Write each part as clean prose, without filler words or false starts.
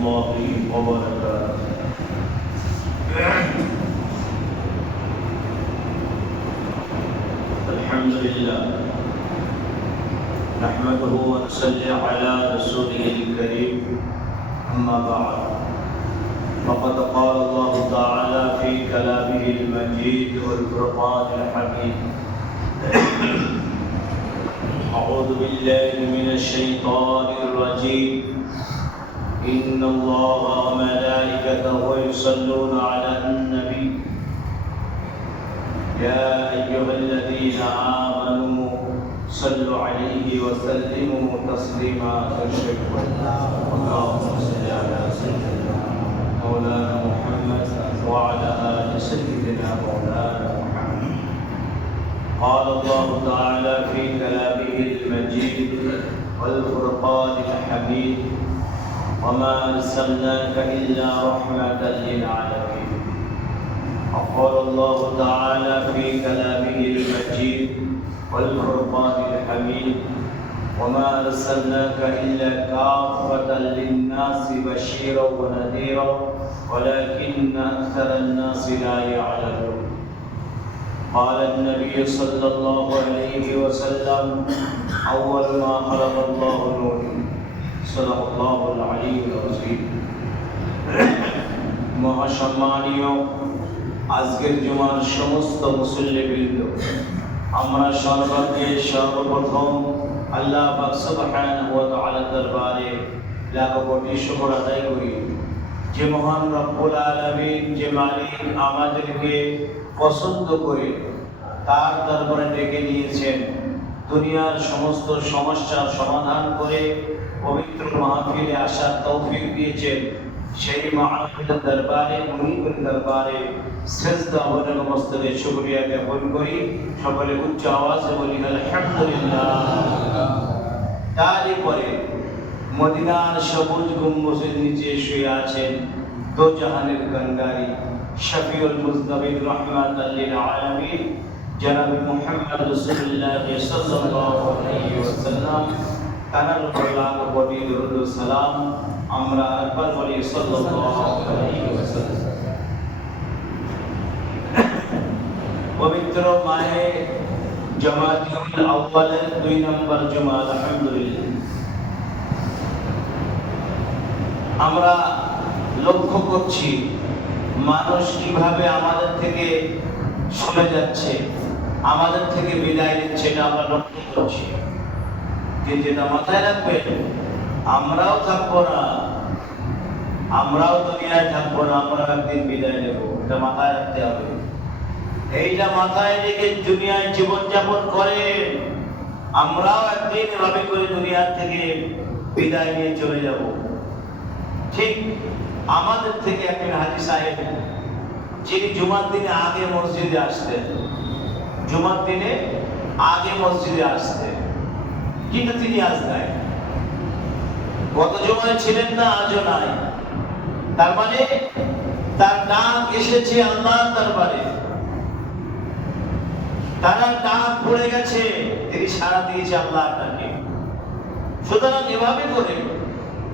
الله وبركاته. الحمد لله نحمده ونصلي على رسوله الكريم. أما بعد فقد قال الله تعالى في كلامه المجيد والفرقان الحميد: أعوذ بالله من الشيطان الرجيم. إن الله وملائكته يصلون على النبي يا أيها الذين آمنوا صلوا عليه وسلموا تسليما. اللهم صل على سيدنا مولانا محمد وعلى آل سيدنا مولانا محمد. قال الله تعالى في كلامه المجيد والفرقان الحميد: وما أرسلناك إلا رحمة للعالمين. وقال الله تعالى في كلامه المجيد والفرقان الحميد: وما أرسلناك إلا كافة للناس بشيرا ونذيرا ولكن أكثر الناس لا يعلمون. قال النبي صلى الله عليه وسلم: أول ما خلق الله نور. صدق الله العلي العظيم. মহাসম্মানীয় আজকের জুমার সমস্ত মুসল্লিবৃন্দ, আমরা সর্বপ্রথম আল্লাহ পাক সুবহানাহু ওয়া তাআলার দরবারে লাখ কোটি শুকর আদায় করি যে মহান রব্বুল আলামিন, যে মালিক আমাদেরকে পছন্দ করে তার দরবারে ডেকে নিয়েছেন, দুনিয়ার সমস্ত সমস্যার সমাধান করে পবিত্র মাহফিলে আসার তৌফিক দিয়েছেন। সেই মাহফিলের দরবারে, মুনিবের দরবারে সেজদা অবনত মস্তকে শুকরিয়া জ্ঞাপন করি। সকলে উচ্চ আওয়াজে বলি আলহামদুলিল্লাহ। তারপরে মদিনার সবুজ গম্বুজের নিচে শুয়ে আছেন দো জাহানের কান্ডারি শফিউল মুজতাবির রাহমাতাল লিল আলামিন জনাব মুহাম্মদ রাসূলুল্লাহ সাল্লাল্লাহু আলাইহি ওয়াসাল্লাম। তার উপর লাখ কোটি দরুদ ও সালাম আমরা একবার বলি সাল্লাল্লাহু আলাইহি ওয়াসাল্লাম। পবিত্র মাহে জমাতুল আউয়ালের 2 নম্বর জুমা, আলহামদুলিল্লাহ। আমরা লক্ষ্য করছি মানুষ কিভাবে আমাদের থেকে সরে যাচ্ছে, আমাদের থেকে বিদায় নিচ্ছে, এটা আমরা লক্ষ্য করছি। কিন্তু এটা মাথায় রাখবেন, আমরাও থাকবো না, আমরাও দুনিয়ায় থাকবো না, আমরা একদিন বিদায় নেব। এটা মাথায় রাখতে হবে। এইটা মাথায় রেখে দুনিয়ায় জীবনযাপন করে আমরাও একদিন এভাবে করে দুনিয়া থেকে বিদায় নিয়ে চলে যাব। ঠিক আমাদের থেকে একজন হাজী সাহেব, যিনি জুমার দিনে আগে মসজিদে আসতেন, জুমার দিনে আগে মসজিদে আসতেন, কিন্তু তিনি আজ নাই। গত জুমায় ছিলেন না, আজও নাই। তার মানে তার ডাক এসেছে আল্লাহর দরবারে, তার ডাক পড়ে গেছে, তিনি সাড়া দিয়েছে আল্লাহর ডাকে। সুতরাং এভাবে করে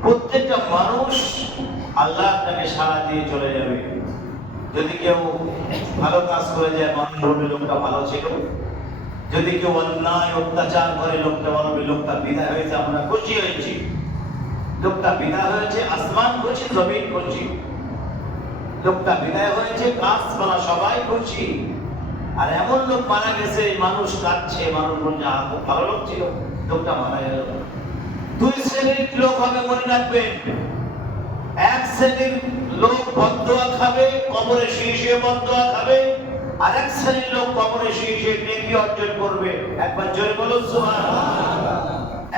প্রত্যেকটা মানুষ আল্লাহর ডাকে সাড়া দিয়ে চলে যাবে। যদি কেউ ভালো কাজ করে যায়, মানুষ বলবে লোকটা ভালো ছিল। যদি কেউ অন্যায় অত্যাচার করে, লোকটা বলবে লোকটা বিদায় হয়েছে, আমরা খুশি হয়েছি। লোকটা বিদায় হয়েছে, আসমান খুশি, জমিন খুশি। লোকটা বিদায় হয়েছে, গাছপালা সবাই খুশি। আর এমন লোক মারা গেছে, মানুষ কাঁদছে, মানুষ বলছে খুব ভালো লোক ছিল, লোকটা মারা গেল। 2 শ্রেণীর লোক হবে, মনে রাখবেন। এক শ্রেণীর লোক বদদোয়া খাবে, কবরে শুয়ে শুয়ে বদদোয়া খাবে। আর এক শ্রেণীর লোক কবরে শুয়ে শুয়ে নেকি অর্জন করবে। একবার জোরে বলুন সুবহানাল্লাহ।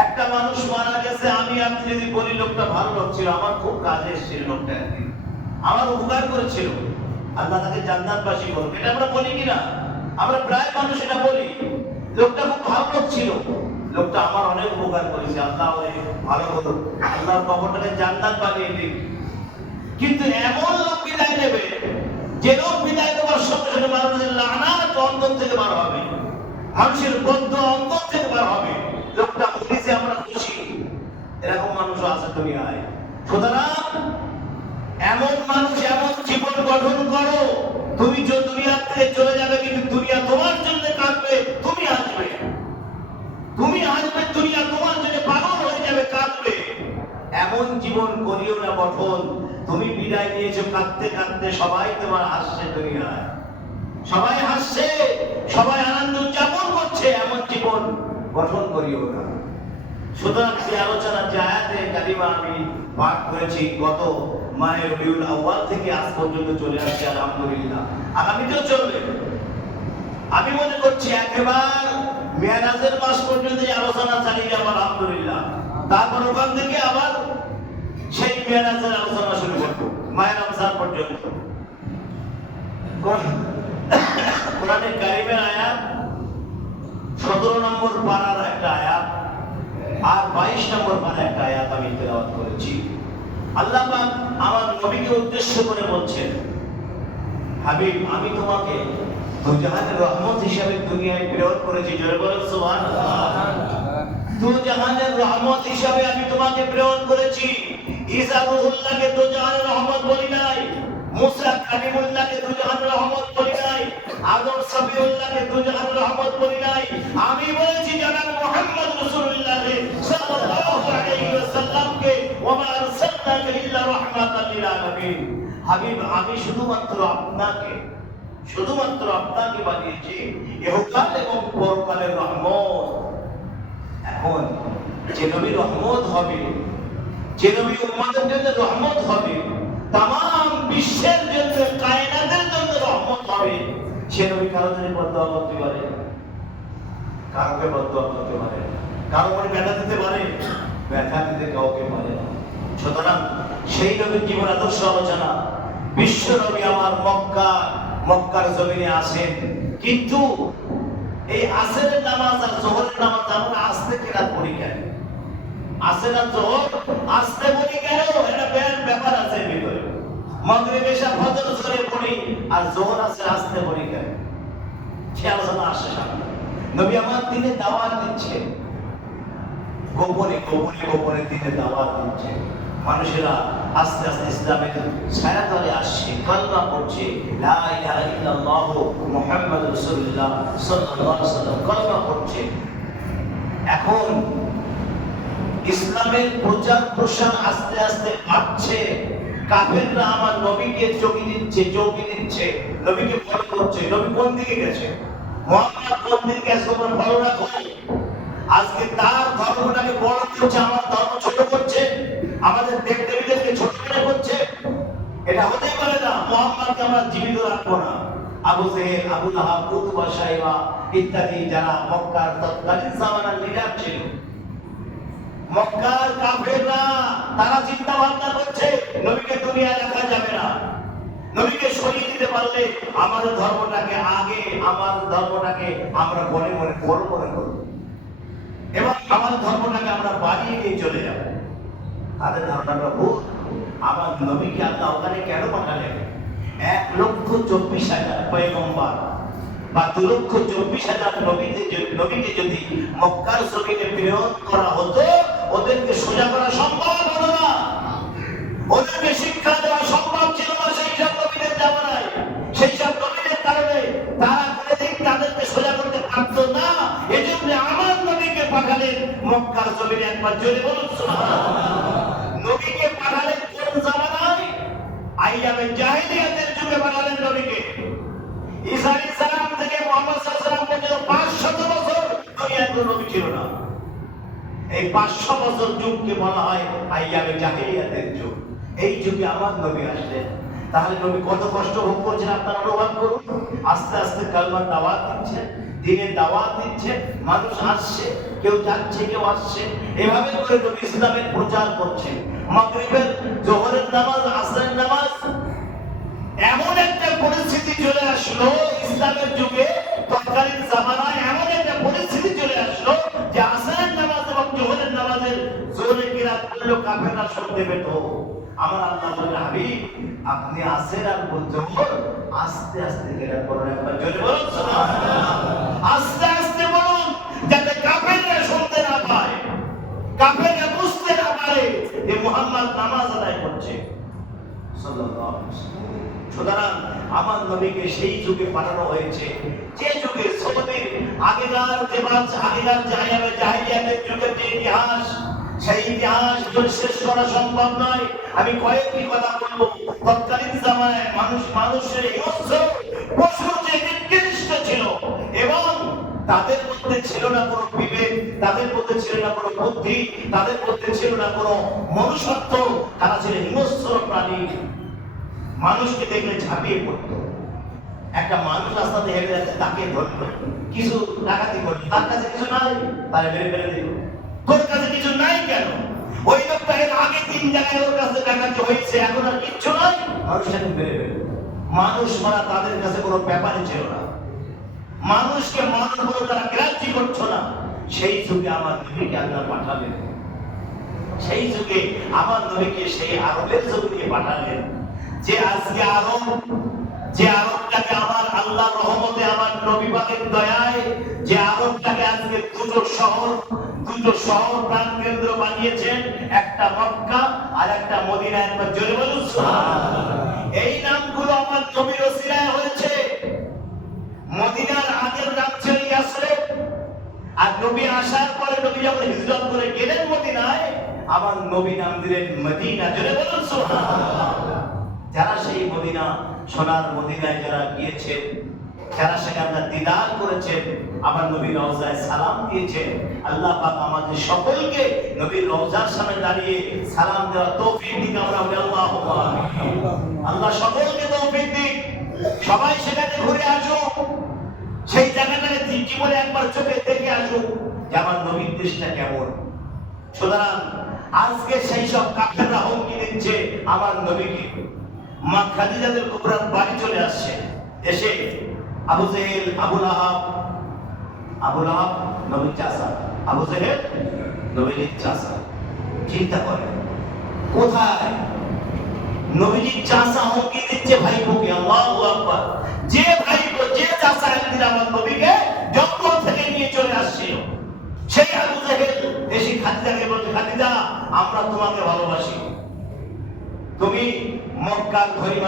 একটা মানুষ মারা গেছে, আমি আপনি যদি বলি লোকটা ভালো লোক ছিল, আমার খুব কাজে এসেছিল, লোকটা একদিন আমার উপকার করেছিল, আল্লাহ তাকে জান্নাতবাসী করবে, এটা আমরা বলি কিনা? আমরা প্রায় মানুষ এটা বলি, লোকটা খুব ভালো লোক ছিল, লোকটা আমার অনেক উপকার করেছে, আল্লাহ ওরে ভালো করুক, আল্লাহর কবরটাকে জান্নাত বানিয়ে দিক। কিন্তু এমন লোক বিদায় নেবে, যে লোক বিদায় দেওয়ার সঙ্গে সঙ্গে মানুষের লানাত অন্তর থেকে বার হবে, মানুষের বদ্ধ অন্তর থেকে বার হবে। লোকটা বলেছে আমরা খুশি, এরকম মানুষ আছে দুনিয়ায়। সুতরাং এমন মানুষ, এমন জীবন গঠন করো, তুমি যে দুনিয়া থেকে চলে যাবে কিন্তু দুনিয়া তোমার জন্য কাঁদবে, তুমি আসবে, দুনিয়া তোমার জন্য পাগল হয়ে যাবে, কাঁদবে। এমন জীবন করিও না গঠন, তুমি বিদায় নিয়েছো কাঁদতে কাঁদতে, সবাই তোমার হাসছে, দুনিয়ায় সবাই হাসছে, সবাই আনন্দ উদযাপন করছে, এমন জীবন গঠন করিও না। সুতরাং যে আলোচনা, যে আয়াতে কালিমা আমি পাঠ করেছি গত মাহে রবিউল আউয়াল থেকে আজ পর্যন্ত চলে আসছে, আলহামদুলিল্লাহ, আগামীতেও চলবে। আমি মনে করছি একেবারে মেরাজের মাস পর্যন্ত এই আলোচনা চালিয়ে যাবো, আলহামদুলিল্লাহ। তারপর ওখান থেকে আবার সেই মেরাজের আলোচনা শুরু করবো মাহে রমজান পর্যন্ত। কোরআনে কারিমের আয়াত 17 নম্বর পারার একটা আয়াত আর 22 নম্বর পারা একটা আয়াত আমি তেলাওয়াত করেছি। আল্লাহ পাক আমার নবীকে উদ্দেশ্য করে বলছেন, হাবিব, আমি তোমাকে দুজাহানের রহমত হিসেবে দুনিয়ায় প্রেরণ করেছি। জোরে বলেন সুবহানাল্লাহ। দুজাহানের রহমত হিসেবে আমি তোমাকে প্রেরণ করেছি। ঈসা রূহুল্লাহকে দুজাহানের রহমত বলি নাই, মুসা কালিমুল্লাহকে দুজাহানের রহমত বলি নাই, আদম সফিউল্লাহকে দুজাহানের রহমত বলি নাই। আমি বলেছি জনাব মুহাম্মদ রাসূলুল্লাহ সাল্লাল্লাহু আলাইহি ওয়াসাল্লামকে, ওয়া মা আরসালনাকা ইল্লা রাহমাতাল লিল আলামিন। হাবিব, আমি শুধুমাত্র আপনাকে বানিয়েছি ইহকাল এবং পরকালের রহমত। এখন যে নবী রহমত হবে, যে নবী উম্মতের জন্য রহমত হবে, তাম বিশ্বের জন্য, কায়নাতের জন্য রহমত হবে, সে নবী কারো জন্য বদদুয়া করতে পারে? কাউকে বদদুয়া করতে পারে? কারো মনে ব্যথা দিতে পারে? ব্যথা দিতে কাউকে পারে না। সুতরাং সেই নবীর জীবন আদর্শ আলোচনা, বিশ্ব নবী আমার মক্কার জমিনে আসেন, কিন্তু এই আসরের নামাজ আর জোহরের নামাজ আমরা আসতে কেরাত পড়ি কেন? আসর আর জোহর আসতে পড়ি কেন? এটা ব্যাপার আছে ভিতরে। মাগরিব এশা ফজর জোহরে পড়ি আর জোহর আসর আসতে পড়ি কেন? সে আলোচনা আসে সামনে। নবী আমার দিনে দাওয়াত দিচ্ছে, গোপনে দিনে দাওয়াত দিচ্ছে। মানুষেরা আস্তে আস্তে ইসলামের ছায়াতলে আসছে, কালিমা পড়ছে, লা ইলাহা ইল্লাল্লাহ মুহাম্মাদুর রাসূলুল্লাহ সাল্লাল্লাহু আলাইহি ওয়াসাল্লাম কালিমা পড়ছে। এখন ইসলামের প্রচার প্রসার আস্তে আস্তে বাড়ছে। কাফেররা আমার নবীকে চৌকি দিচ্ছে, নবীকে ফলো করছে। নবী কোন দিকে গেছে? মুহাম্মদ কোন দিকে গেছে? তোমরা ভালো রাখো। আজকে তার ধর্মটাকে বড় করছে, আমার ধর্ম ছোট করছে, আমাদের দেবদেবীদেরকে ছোট করে করছে। এটা হতেই পারে না। মুহাম্মদকে আমরা জীবিত রাখবো না। আবু জেহেল, আবু লাহাব, উতবা, শাইবা ইত্যাদি যারা মক্কার তৎকালীন জামানার লিডার ছিল, মক্কার কাফেররা তারা চিন্তা ভাবনা করছে নবীকে দুনিয়ায় রাখা যাবে না। নবীকে সরিয়ে দিতে পারলে আমাদের ধর্মটাকে আমরা মনে বড় মনে করব এবং আমার ধর্মটাকে আমরা বাড়িয়ে নিয়ে চলে যাব। তাদের ধারণাটা ভুল। আমার নবীকে আল্লাহ ওখানে কেন পাঠালেন? 1,24,000 পয়গম্বর বা 2,24,000 নবীকে যদি মক্কার জমিনে প্রেরণ করা হতো, ওদেরকে সোজা করা সম্ভব হতো না, ওদেরকে শিক্ষা দেওয়া সম্ভব ছিল না সেই সব নবীদের জামানায়। সেই সব নবীদের কারণে তারা কোনোদিন তাদেরকে সোজা করতে পারতো না। এজন্য আমার নবীকে পাঠালেন মক্কার জমিনে। একবার জোরে বলুন সুবহানাল্লাহ। নবীকে পাঠালেন কোন জামানায়? আইয়ামে জাহেলিয়াতের যুগে পাঠালেন নবীকে। ঈসা আলাইহিস সালাম থেকে মুহাম্মদ সাল্লাল্লাহু আলাইহি ওয়াসাল্লাম পর্যন্ত 500 বছর দুনিয়ায় কোনো নবী ছিল না। এই 500 বছর যুগকে বলা হয় আইয়ামে জাহেলিয়াতের যুগ। এই যুগে আমার নবী আসলেন। তাহলে নবী কত কষ্ট ভোগ করছেন আপনারা অনুভব করুন। আস্তে আস্তে কালমার দাওয়াত দিচ্ছেন, দিনের দাওয়াত দিচ্ছেন, মানুষ আসছে, কেউ যাচ্ছে, কেউ আসছে, এভাবে করে নবী ইসলামের প্রচার করছেন। মাগরিবের, জোহরের নামাজ, আসরের নামাজ, এমন একটা পরিস্থিতি চলে আসলো ইসলামের যুগে, তৎকালীন জামানায় এমন একটা পরিস্থিতি চলে আসলো যে আসরের নামাজ এবং জোহরের নামাজের জোরে কিরাত করলে কাফেররা শুনতে পেত। আমার আল্লাহ বলেন, হাবিব, আপনি আসের আর জোহর আস্তে আস্তে কিরাত করুন। একবার জোরে বলুন সুবহানাল্লাহ। আস্তে আস্তে বলুন, যাতে কাফেররা শুনতে না পায়, কাফেররা বুঝতে না পারে যে মুহাম্মদ নামাজ আদায় সাল্লাল্লাহু আলাইহি ওয়াসাল্লাম। সুতরাং আমার নবীকে সেই যুগে পাঠানো হয়েছে যে যুগে সৌদির আগেকার জাহিলিয়াতের যুগের যে ইতিহাস, সেই ইতিহাস শেষ করা সম্ভব নয়। আমি কয়েকটি কথা বলবো। তৎকালীন জামানায় মানুষের হিংস্র পশু যে নিকৃষ্ট ছিল এবং তাদের মধ্যে ছিল না কোনো বিবেক, তাদের মধ্যে ছিল না কোনো বুদ্ধি, তাদের মধ্যে ছিল না কোনো মনুষ্যত্ব। তারা ছিল হিংস্র প্রাণী। মানুষকে দেখলে ঝাঁপিয়ে পড়তো। একটা মানুষ রাস্তাতে হেঁটে যাচ্ছে, তাকে ধরতো, কিছু ডাকাতি করতো, তার কাছে কিছু নাই, তারা মেরে ফেলে দিল। তোর কাছে কিছু নাই কেন? ওই লোকটা এর আগে 3 জায়গায় ওর কাছে ডাকাতি হয়েছে, এখন আর কিচ্ছু নাই, মানুষটাকে মেরে ফেলে। মানুষ মারা তাদের কাছে কোনো ব্যাপারই ছিল না। মানুষকে মানুষ বলে তারা গ্রাহ্য করছো না। সেই যুগে আমার নবীকে আল্লাহ পাঠালেন। সেই যুগে আমার নবীকে সেই আরবের জমিনে পাঠালেন। যে আজকে আরবটাকে আমার আল্লাহর রহমতে, আমার নবী পাকের দয়ায়, যে আরবটাকে আজকে দুটো শহর প্রাণ কেন্দ্র বানিয়েছেন, একটা মক্কা আর একটা মদিনা। একবার জোরে বলুন সুবহানাল্লাহ। এই নামগুলো আমার নবীর ওসিলায় হয়েছে। মদিনার আগের নাম ছিল ইয়াসরিব, আর নবী আসার পরে নবী যখন হিজরত করে গেলেন মদিনায়, আমার নবী নাম দিলেন মদিনা। জোরে বলুন সুবহানাল্লাহ। যারা সেই মদিনা, সোনার মদিনায় যারা গিয়েছেন, যারা সেখানে দিদার করেছেন, আমার নবীর রওজায় সালাম দিয়েছেন, আল্লাহ পাক আমাদের সকলকে নবীর রওজার সামনে দাঁড়িয়ে সালাম দেওয়ার তৌফিক দিন। আমরা বলি আল্লাহুম্মা আমিন। আল্লাহ সকলকে তৌফিক দিন। সবাই সেখানে ঘুরে আসুক, সেই জায়গাটাকে জীবনে একবার চোখে দেখে আসুক যে আমার নবীর দেশটা কেমন। সুতরাং আজকে সেই সব কাফেররা হুমকি দিচ্ছে আমার নবীকে। মা খাদিজাতুল কুবরার বাড়ি চলে আসছে, এসে আবু জেহেল, আবু লাহাব নবীর চাচা, আবু জেহেল নবীর চাচা। চিন্তা করেন, কোথায় নবীর চাচা হুমকি দিচ্ছে ভাইপোকে। আল্লাহু আকবার। যে ভাইপো, যে চাচা একদিন আমার নবীকে জঙ্গল থেকে নিয়ে চলে আসছিল, সেই আবু জেহেল এসে খাদিজাকে বলছে, খাদিজা, আমরা তোমাকে ভালোবাসি, তুমি মক্কার ধনী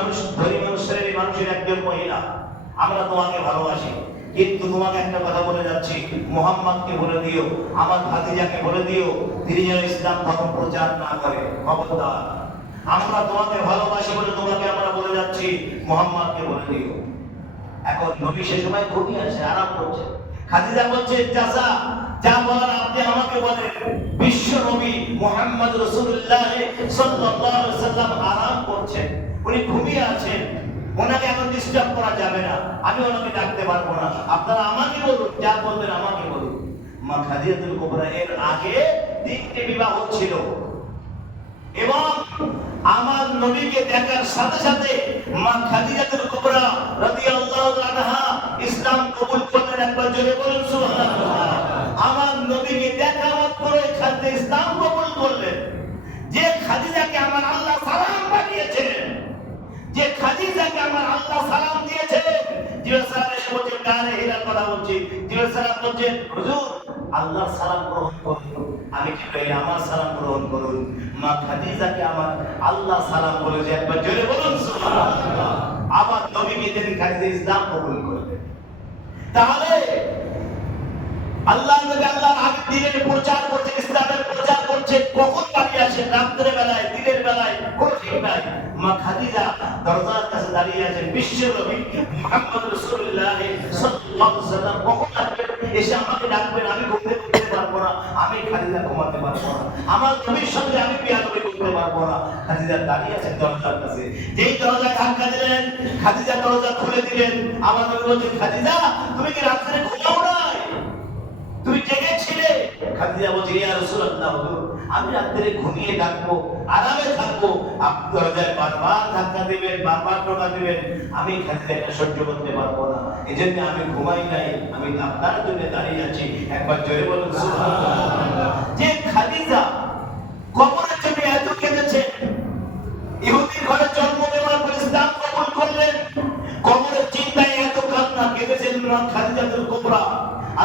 মানুষের একজন মহিলা, আমরা তোমাকে ভালোবাসি, কিন্তু তোমাকে একটা কথা বলে যাচ্ছি, মুহাম্মদকে বলে দিও, আমার ভাতিজাকে বলে দিও, তিনি যেন ইসলাম ধর্ম প্রচার না করে। খবরদার, আমরা তোমাকে ভালোবাসি বলে তোমাকে আমরা বলে যাচ্ছি, মুহাম্মদকে বলে দিও। এখন নবী সে সময় ঘুমিয়ে আছে, আরাম করছে। খাদিজা বলছে, চাচা, যা বলার আপনি আমাকে বলেন। বিশ্ব নবী মুহাম্মদ রাসূলুল্লাহ সাল্লাল্লাহু আলাইহি ওয়াসাল্লাম আরাম করছেন, উনি ঘুমিয়ে আছেন, ওনাকে এখন ডিস্টার্ব করা যাবে না, আমি ওনাকে ডাকতে পারবো না, আপনারা আমাকে বলুন, যা বলবেন আমাকে বলুন। মা খাদিজাতুল কুবরা এর আগে 3টে বিবাহ ছিল এবং আমার নবীকে দেখার সাথে সাথে মা খাদিজাতুল কুবরা রাদিয়াল্লাহু আনহা ইসলাম কবুল করলেন। একবার জোরে বলুন সুবহানাল্লাহ। আমার নবীকে দেখা মাত্রই খাদিজা ইসলাম কবুল করলেন। যে খাদিজাকে আমার আল্লাহ সালাম পাঠিয়েছেন, যে খাদিজাকে আমার আল্লাহ সালাম দিয়েছেন, জিবরাইল সালাম এসে বলছেন, কারে হিলাল কথা বলছি, জিবরাইল সালাম বলছেন, হুজুর আল্লাহর সালাম গ্রহণ করুন। আমি কি করি, আমার সালাম গ্রহণ করুন। মা খাদিজাকে আমার আল্লাহ সালাম বলেছে। একবার জোরে বলুন সুবহানাল্লাহ। আমার নবীকে তিনি খাদিজা ইসলাম কবুল করলেন। তাহলে আল্লাহ নবী আল্লাহর হাবিব দ্বীনের প্রচার করছেন, ইসলামের প্রচার করছেন, কখন বাড়ি আসেন, রাত্রের বেলায়, দিনের বেলায়, কোনো ঠিক নাই। মা খাদিজা দরজার কাছে দাঁড়িয়ে আছেন। বিশ্ব নবী মুহাম্মদ রাসূলুল্লাহ সাল্লাল্লাহু আলাইহি ওয়াসাল্লাম কখন আসবেন, এসে আমাকে ডাকবেন, আমি ঘুমতে পারবো না, আমি খাদিজা ঘুমাতে পারবো না, আমার নবীর সঙ্গে আমি বিয়াদবি করতে পারবো না। খাদিজা দাঁড়িয়ে আছেন দরজার কাছে। যেই দরজায় ধাক্কা দিলেন, খাদিজা দরজা খুলে দিলেন। আমার নবী বলছেন, খাদিজা, তুমি কি রাত্রে ঘুমাও নাই, তুমি জেগেছিলে? খাদিজা বলছে, ইয়া রাসূলুল্লাহ, হুজুর আমি রাত্রে ঘুমিয়ে থাকবো, আরামে থাকবো, আপনি দরজায় বারবার ধাক্কা দিবেন, বারবার টোকা দিবেন, আমি খাদিজা এটা সহ্য করতে পারবো না, এজন্য আমি ঘুমাই নাই, আমি আপনার জন্য দাঁড়িয়ে আছি। একবার জোরে বলুন সুবহানাল্লাহ। যে খাদিজা কবরের জন্য এত কেঁদেছেন, ইহুদির ঘরে জন্ম নেওয়ার পর ইসলাম কবুল করলেন, কবরের চিন্তায় এত কান্না কেঁদেছেন খাদিজাতুল কুবরা।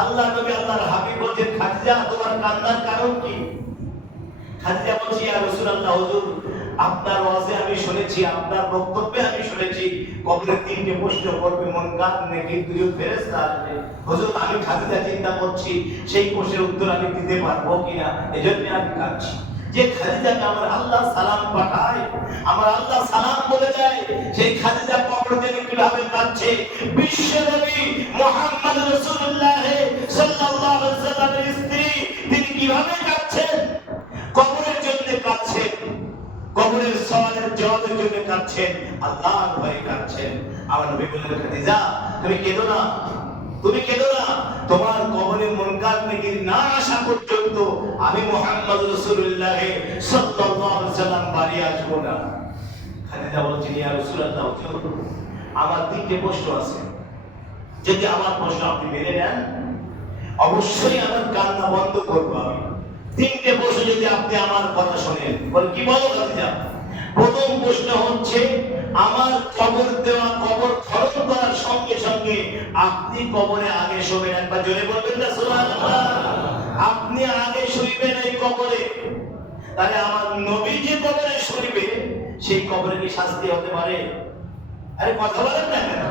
আল্লাহ নবী আল্লাহর হাবিব বলেন, খাদিজা তোমার কান্নার কারণ কি? খাদিজা বলছে, ইয়া রাসূলুল্লাহ, হুজুর আপনার ওয়াজে আমি শুনেছি, আপনার বক্তব্যে আমি শুনেছি কবরে 3টে প্রশ্ন করবে, মুনকার নাকির দুজন ফেরেশতা আসবে। হুজুর আমি খাদিজা চিন্তা করছি সেই প্রশ্নের উত্তর আমি দিতে পারবো কিনা, এজন্য আমি কাঁদছি। যে খাদিজাকে আমার আল্লাহ সালাম পাঠায়, আমার আল্লাহ সালাম বলে দেয়, সেই খাদিজা কবর থেকে কিভাবে কাঁদছে। বিশ্ব নবী মুহাম্মদ রাসূলুল্লাহ সাল্লাল্লাহু আলাইহি ওয়াসাল্লামের স্ত্রী তিনি কিভাবে কাঁদছেন, কবরের জন্য কাঁদছেন, কবরের সওয়ালের জবাবের জন্য কাঁদছেন, আল্লাহর ভয়ে কাঁদছেন। আমার নবী বললেন, খাদিজা তুমি কেঁদো না, তুমি কেঁদো না, তোমার কবরে মুনকার নাকির না আসা পর্যন্ত আমি মুহাম্মদ রাসূলুল্লাহ সাল্লাল্লাহু আলাইহি ওয়াসাল্লাম বাড়ি আসব না। খাদিজা বলছেন, ইয়া রাসূলুল্লাহ আমার 3টে প্রশ্ন আছে, যদি আমার প্রশ্ন আপনি মেনে নেন অবশ্যই আমার কান্না বন্ধ করব আমি। 3টে প্রশ্ন যদি আপনি আমার কথা শুনেন। বল কি বলো খাদিজা? প্রথম প্রশ্ন হচ্ছে, আমার কবর দেওয়া, কবর খনন করার সঙ্গে সঙ্গে আপনি কবরে আগে শোবেন। একবার জোরে বলবেন না সুবহানাল্লাহ। আপনি আগে শুইবেন এই কবরে। তাহলে আমার নবী যে কবরে শুইবে সেই কবরে কি শাস্তি হতে পারে? আরে কথা বলেন না কেন?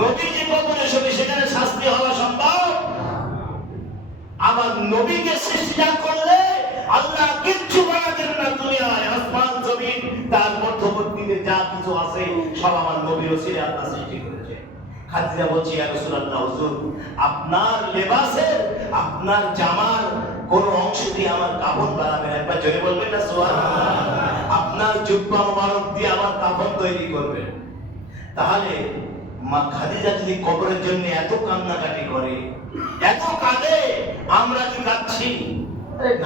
নবী যে কবরে শুইবে সেখানে শাস্তি হওয়া সম্ভব? আমার নবীকে সৃষ্টি করলে আল্লাহ কিচ্ছু বানাতেন না দুনিয়ায়, আসমান জমিন তার মধ্যবর্তীতে যা কিছু আছে সব আমার নবীর ওসিলায় আল্লাহ সৃষ্টি করেছে। খাদিজা বলছে, ইয়া রাসূলুল্লাহ হুজুর আপনার লেবাসের, আপনার জামার কোন অংশ দিয়ে আমার কাফন বানাবেন। একবার জোরে বলবেন না সুবহানাল্লাহ। আপনার জুব্বা মোবারক দিয়ে আমার কাফন তৈরি করবেন। তাহলে মা খাদিজা যদি কবরের জন্য এত কান্নাকাটি করে, এত কাঁদে, আমরা কি কাঁদছি?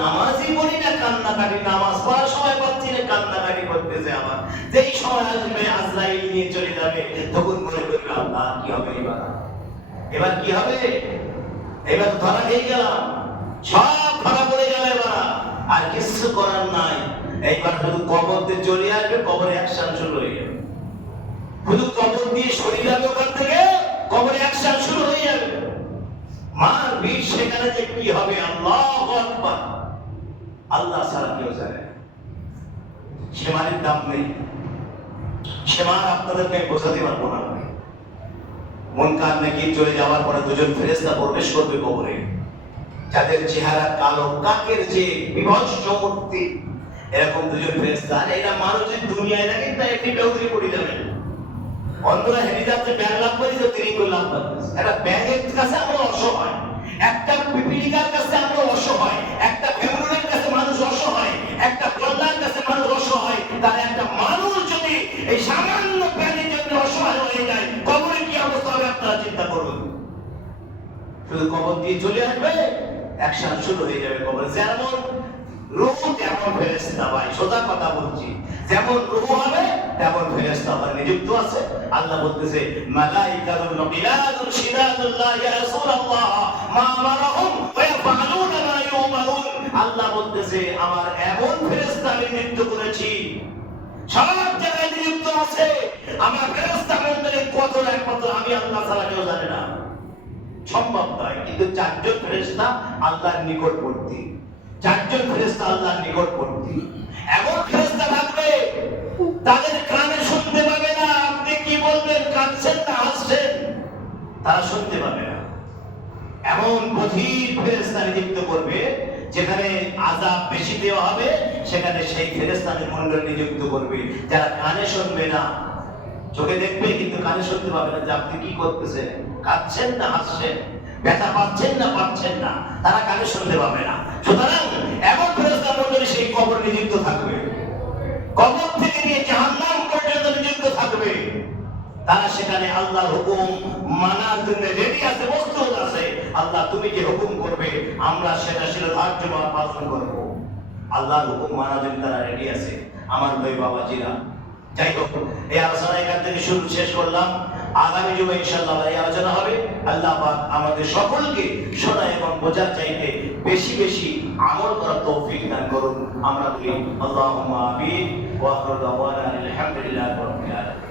নামাজই বলি না কান্নাকাটি, নামাজ পড়ার সময় পাচ্ছি না কান্নাকাটি করতেছে। আমার যেই সময় আসবে আজরাইল নিয়ে চলে যাবে তখন মনে করবে আল্লাহ কি হবে এবার, এবার কি হবে, এবার ধরা খেয়ে গেলাম, সব ধরা পড়ে গেল এবার, আর কিছু করার নাই। এইবার শুধু কবর দিয়ে চলে আসবে, কবরে অ্যাকশন শুরু হয়ে যাবে। শুধু কবর দিয়ে শরীর যাবে ওখান থেকে, কবরে অ্যাকশন শুরু হয়ে যাবে। মার বীর সেখানে যে কি হবে, আল্লাহু আকবার, আল্লাহ ছাড়া কেউ জানে। সে মানের দাম নেই, সে মান আপনাদেরকে বোঝাতে পারবো না। মুনকার নাকির চলে যাওয়ার পরে দুজন ফেরেশতা প্রবেশ করবে কবরে, যাদের চেহারা কালো কাকের যে বিভৎস মূর্তি, এরকম দুজন ফেরেশতা। এরা মানুষের দুনিয়ায় না, কিন্তু একটি বেউরি পড়ে যাবে। অন্ধরা হেঁটে যাচ্ছে, ব্যাগ লাভ করি তো তিনি লাভ করতেছে। একটা ব্যাগের কাছে আমরা অসহায়, একটা পিপিলিকার কাছে আমরা অসহায়, একটা ফেমুলের কাছে মানুষ অসহায়, একটা কল্যাণ কাছে মানুষ অসহায়। তার একটা মানুষ যদি এই সামান্য প্রাণীর জন্য অসহায় হয়ে যায়, কবরে কি অবস্থা হবে আপনারা চিন্তা করুন। শুধু কবর দিয়ে চলে আসবে, অ্যাকশন শুরু হয়ে যাবে কবরে। যেমন রূহ তেমন ফেরেশতা, ভাই সোজা কথা বলছি, যেমন রূহ হবে তেমন ফেরেশতা আমার নিযুক্ত আছে। আল্লাহ বলতেছে, মালাইকাতুল বিলাদুল শিদাদুল্লাহ ইয়া রাসূলুল্লাহ মা আমারহুম ওয়া ইয়াফআলুনা মা ইউমারুন। আল্লাহ বলতেছে আমার এমন ফেরেশতা আমি নিযুক্ত করেছি, সব জায়গায় নিযুক্ত আছে। আমার ফেরেশতা মণ্ডলী কত একমাত্র আমি আল্লাহ ছাড়া কেউ জানে না, সম্ভব নয়। কিন্তু 4 জন ফেরেশতা আল্লাহর নিকটবর্তী, 4 জন ফেরেশতা আল্লাহর নিকটবর্তী। এমন ফেরেশতা থাকবে তাদের কানে শুনতে পাবে না আপনি কি বলবেন, কাঁদছেন না হাসছেন, তারা শুনতে পাবে না। এমন বধির ফেরেশতা নিযুক্ত করবে, যেখানে আযাব বেশি দেওয়া হবে সেখানে সেই ফেরেশতাদের মণ্ডলী নিযুক্ত করবে, যারা কানে শুনবে না, চোখে দেখবে কিন্তু কানে শুনতে পাবে না যে আপনি কি করতেছেন, কাঁদছেন না হাসছেন, ব্যথা পাচ্ছেন না পাচ্ছেন না, তারা কানে শুনতে পাবে না। সুতরাং এমন ফেরেশতা মণ্ডলী সেই কবর নিযুক্ত থাকবে, কবর থেকে নিয়ে জাহান্নাম পর্যন্ত নিযুক্ত থাকবে। তারা সেখানে আল্লাহর হুকুম মানার জন্য রেডি আছে, প্রস্তুত আছে। আল্লাহ তুমি যে হুকুম করবে আমরা সেটা শিরোধার্য পালন করব। আল্লাহর হুকুম মানার জন্য তারা রেডি আছে। আমার ভাই বাবাজিরা, যাই হোক এই আলোচনা এখান থেকে শুরু শেষ করলাম। আগামী জুমে ইনশাআল্লাহ এই আলোচনা হবে। আল্লাহ পাক আমাদের সকলকে শোনা এবং বোঝার চাইতে বেশি বেশি আমল করার তৌফিক দান করুন। আমরা বলি আল্লাহুম্মা আমিন ওয়া আখিরু দাওয়ানা আলহামদুলিল্লাহি রাব্বিল আলামিন।